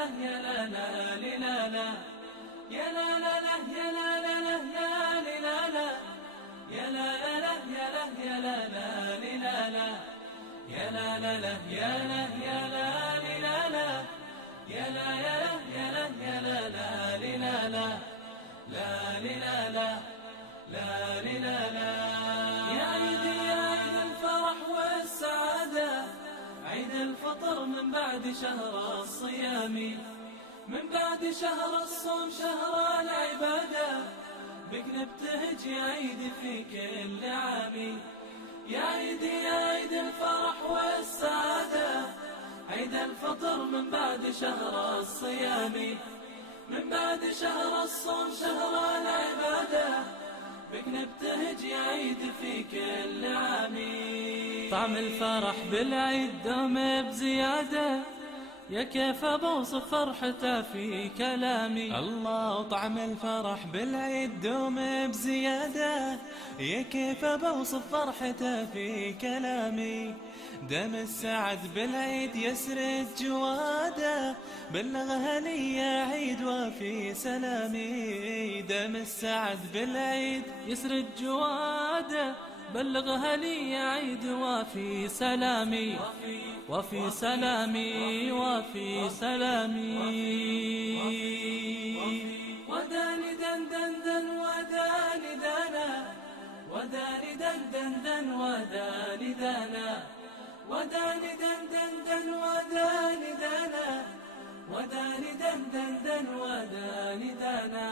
يا لا لا لا لا يا لا لا لا يا لا لا لا يا لا لا يا لا يا لا لا يا لا لا لا يا لا يا لا لا يا لا يا لا يا لا يا لا لا لا يا عيدي يا عيد الفرح والسعادة، عيد الفطر من بعد شهر الصيام، من بعد شهر الصوم شهر العبادة، بك نبتهج يا عيدي في كل عام. يا عيدي يا عيد الفرح والسعادة، عيد الفطر من بعد شهر الصيام، من بعد شهر الصوم شهر العبادة، بك نبتهج يا عيد في كل عام. طعم الفرح بالعيد دوم بزيادة، يا كيف بوصف فرحته في كلامي. الله طعم الفرح بالعيد دوم بزيادة، يا كيف بوصف فرحته في كلامي. دم السعد بالعيد يسرد جواده، بلغها لي يا عيد وفي سلامي. دم السعد بالعيد يسرد جواده، بلغها لي يا عيد وفي سلامي، وفي سلامي، وفي سلامي. وداني دن دن دن وداني دانا، وداني دن دن دن وداني دانا، وداني دن دن دن وداني دانا، وداني دن دن دن وداني دانا،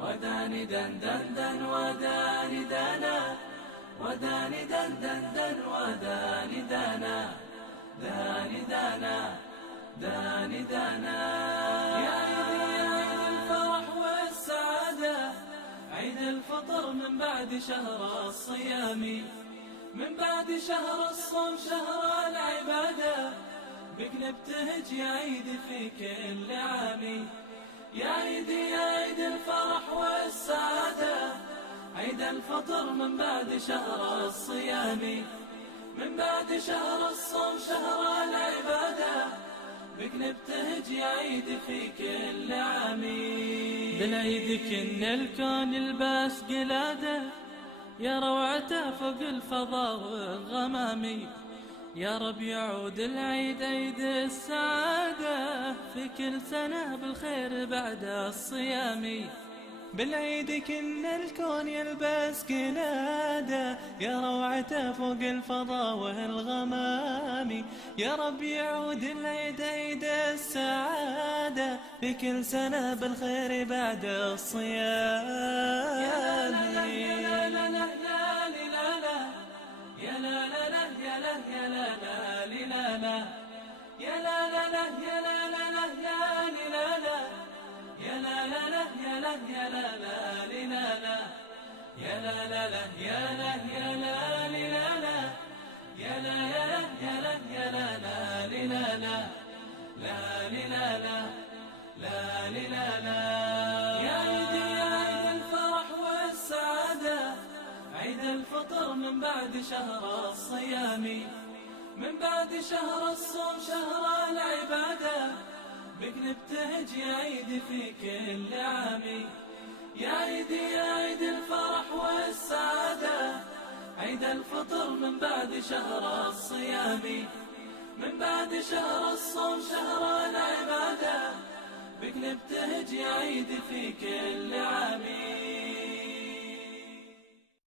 وداني دن دن دن وداني دانا، وداني دن دن دن وداني دانا، داني دانا، داني دانا. يا عيدي يا عيد الفرح والسعادة، عيد الفطر من بعد شهر الصيام، من بعد شهر الصوم شهر العبادة، بك نبتهج يا عيدي في كل عام. يا عيدي يا عيد الفرح والسعادة، عيد الفطر من بعد شهر الصيام، من بعد شهر الصوم شهر العبادة، بك نبتهج يا عيدي في كل عام. بالعيد كن الكون يلبس قلادة، يا روعته فوق الفضاء والغمام. يا رب يعود العيد عيد السعادة، في كل سنة بالخير بعد الصيام. بالعيد كن الكون يلبس قلادة، يا روعته فوق الفضاء والغمام. يا رب يعود العيد عيد السعادة، في كل سنة بالخير بعد الصيام. يا لا لا يا لا لا لا يا لا لا لا يا لا يا لا لا يا لا لا لا يا لا لا لا يا لا لا لا يا لا يا لا لا يا لا لا لا يا لا يا لا يا لا يا لا يا لا يا لا لا. يا عيدي يا عيد الفرح والسعادة، عيد الفطر من بعد شهر الصيام، من بعد شهر الصوم شهر العبادة، بك نبتهج يا عيدي في كل عام. يا عيدي يا عيد الفرح والسعادة، عيد الفطر من بعد شهر الصيام، من بعد شهر الصوم شهر العبادة، بك نبتهج يا عيدي في كل